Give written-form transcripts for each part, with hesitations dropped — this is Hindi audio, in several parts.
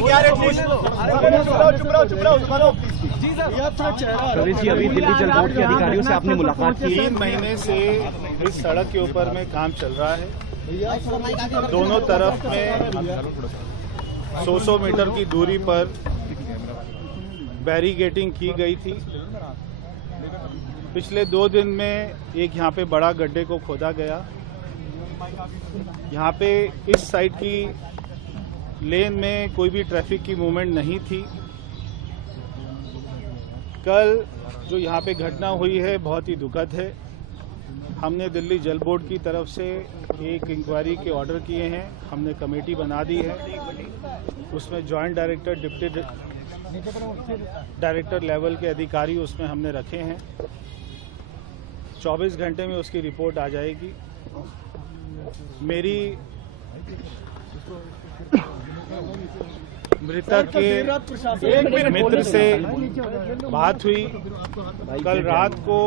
जी अभी दिल्ली जल बोर्ड के अधिकारियों से आपने मुलाकात की? 3 महीने से इस सड़क के ऊपर में काम चल रहा है। दोनों तरफ में 100 मीटर की दूरी पर बैरिकेडिंग की गई थी। पिछले 2 दिन में एक यहाँ पे बड़ा गड्ढे को खोदा गया। यहाँ पे इस साइड की लेन में कोई भी ट्रैफिक की मूवमेंट नहीं थी। कल जो यहाँ पे घटना हुई है बहुत ही दुखद है। हमने दिल्ली जल बोर्ड की तरफ से एक इंक्वायरी के ऑर्डर किए हैं। हमने कमेटी बना दी है, उसमें joint director, deputy director level के अधिकारी उसमें हमने रखे हैं। 24 घंटे में उसकी रिपोर्ट आ जाएगी। मेरी मृतक के मित्र से बात हुई। कल रात को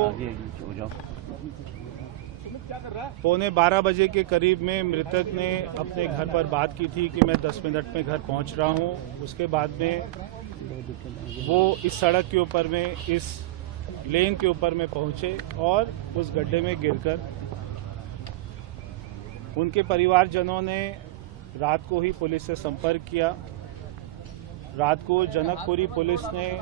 11:15 बजे के करीब में मृतक ने अपने घर पर बात की थी कि मैं 10 मिनट में घर पहुंच रहा हूं। उसके बाद में वो इस सड़क के ऊपर में, इस लेन के ऊपर में पहुंचे और उस गड्ढे में गिरकर उनके परिवारजनों ने रात को ही पुलिस से संपर्क किया। रात को जनकपुरी पुलिस ने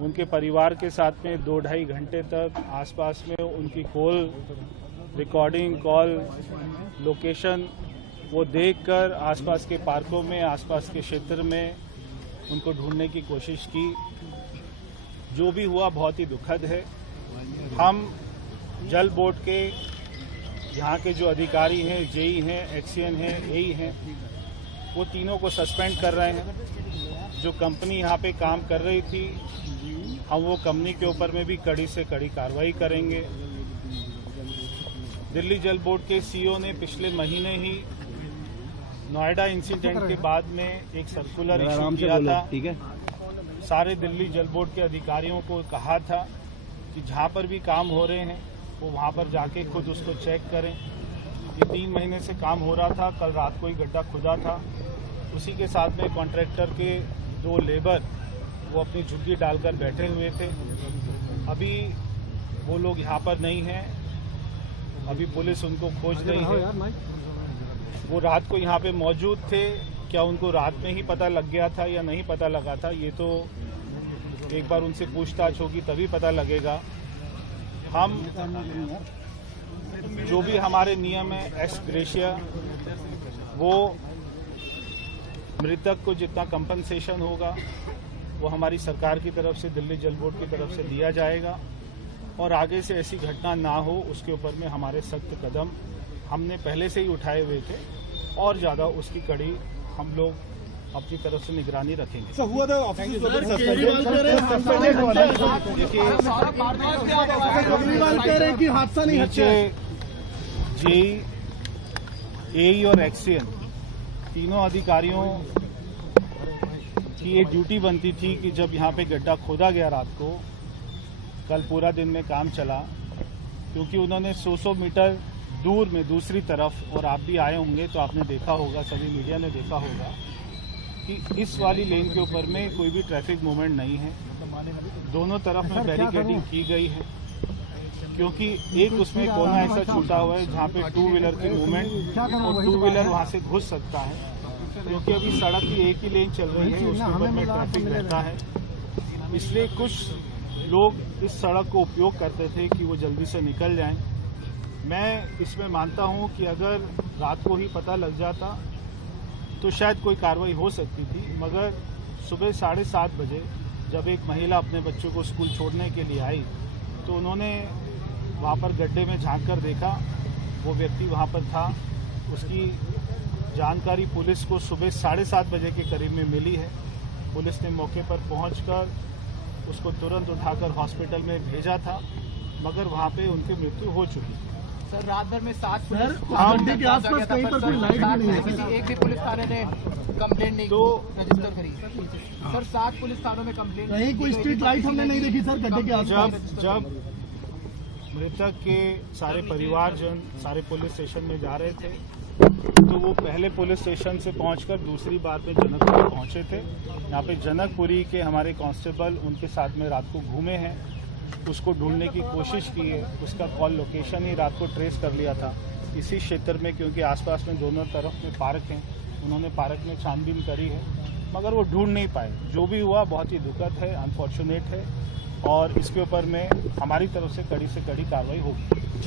उनके परिवार के साथ में 2-2.5 घंटे तक आसपास में उनकी कॉल रिकॉर्डिंग, कॉल लोकेशन वो देखकर आसपास के पार्कों में, आसपास के क्षेत्र में उनको ढूंढने की कोशिश की। जो भी हुआ बहुत ही दुखद है। हम जल बोर्ड के यहाँ के जो अधिकारी हैं, जेई हैं, एक्सीएन हैं, एई हैं, वो तीनों को सस्पेंड कर रहे हैं। जो कंपनी यहाँ पे काम कर रही थी, हम वो कंपनी के ऊपर में भी कड़ी से कड़ी कार्रवाई करेंगे। दिल्ली जल बोर्ड के सीईओ ने पिछले महीने ही नोएडा इंसिडेंट के बाद में एक सर्कुलर इशू किया था। सारे दिल्ली जल बोर्ड के अधिकारियों को कहा था कि जहाँ पर भी काम हो रहे हैं वो वहाँ पर जाके खुद उसको चेक करें। ये 3 महीने से काम हो रहा था। कल रात को ही गड्ढा खुदा था। उसी के साथ में कॉन्ट्रैक्टर के 2 लेबर वो अपनी झुग्गी डालकर बैठे हुए थे। अभी वो लोग यहाँ पर नहीं हैं। अभी पुलिस उनको खोज रही है। वो रात को यहाँ पे मौजूद थे। क्या उनको रात में ही पता लग गया था या नहीं पता लगा था, ये तो एक बार उनसे पूछताछ होगी तभी पता लगेगा। हम जो भी हमारे नियम है एक्स ग्रेशिया, वो मृतक को जितना कंपनसेशन होगा वो हमारी सरकार की तरफ से, दिल्ली जल बोर्ड की तरफ से दिया जाएगा। और आगे से ऐसी घटना ना हो उसके ऊपर में हमारे सख्त कदम हमने पहले से ही उठाए हुए थे और ज़्यादा उसकी कड़ी हम लोग अपनी तरफ से निगरानी रखेंगे। नीचे जेई, एई और एक्सीएन तीनों अधिकारियों की ये ड्यूटी बनती थी कि जब यहाँ पे गड्ढा खोदा गया रात को, कल पूरा दिन में काम चला, क्योंकि उन्होंने 100 मीटर दूर में दूसरी तरफ, और आप भी आए होंगे तो आपने देखा होगा, सभी मीडिया ने देखा होगा कि इस वाली लेन के ऊपर में कोई भी ट्रैफिक मूवमेंट नहीं है। दोनों तरफ में बैरिकेडिंग की गई है, क्योंकि एक उसमें कोना ऐसा छूटा हुआ है जहाँ पे 2 व्हीलर की मूवमेंट और 2 व्हीलर वहाँ से घुस सकता है, क्योंकि अभी सड़क की एक ही लेन चल रही है, उसके ऊपर में ट्रैफिक रहता है। इसलिए कुछ लोग इस सड़क को उपयोग करते थे कि वो जल्दी से निकल जाएं। मैं इसमें मानता हूं कि अगर रात को ही पता लग जाता तो शायद कोई कार्रवाई हो सकती थी, मगर सुबह 7:30 बजे जब एक महिला अपने बच्चों को स्कूल छोड़ने के लिए आई तो उन्होंने वहां पर गड्ढे में झांक कर देखा, वो व्यक्ति वहां पर था। उसकी जानकारी पुलिस को सुबह 7:30 बजे के करीब में मिली है। पुलिस ने मौके पर पहुंचकर उसको तुरंत उठाकर हॉस्पिटल में भेजा था, मगर वहां पे उनकी मृत्यु हो चुकी थी। सर, रात भर में 7 पुलिस के आसपास कहीं पर कोई लाइट भी नहीं है। एक भी पुलिस थाने ने कंप्लेंट नहीं रजिस्टर करी। सर, 7 पुलिस थानों में कंप्लेंट नहीं, कोई स्ट्रीट लाइट हमने नहीं देखी सर गड्ढे के आसपास। जब मृतक के सारे परिवारजन सारे पुलिस स्टेशन में जा रहे थे तो वो पहले पुलिस स्टेशन से पहुंचकर दूसरी बार में जनकपुरी पहुंचे थे। यहाँ पे जनकपुरी के हमारे कांस्टेबल उनके साथ में रात को घूमे हैं, उसको ढूंढने की कोशिश की है। उसका कॉल लोकेशन ही रात को ट्रेस कर लिया था इसी क्षेत्र में, क्योंकि आसपास में दोनों तरफ में पार्क हैं। उन्होंने पार्क में छानबीन करी है मगर वो ढूंढ नहीं पाए। जो भी हुआ बहुत ही दुखद है, अनफॉर्चुनेट है और इसके ऊपर में हमारी तरफ से कड़ी कार्रवाई होगी।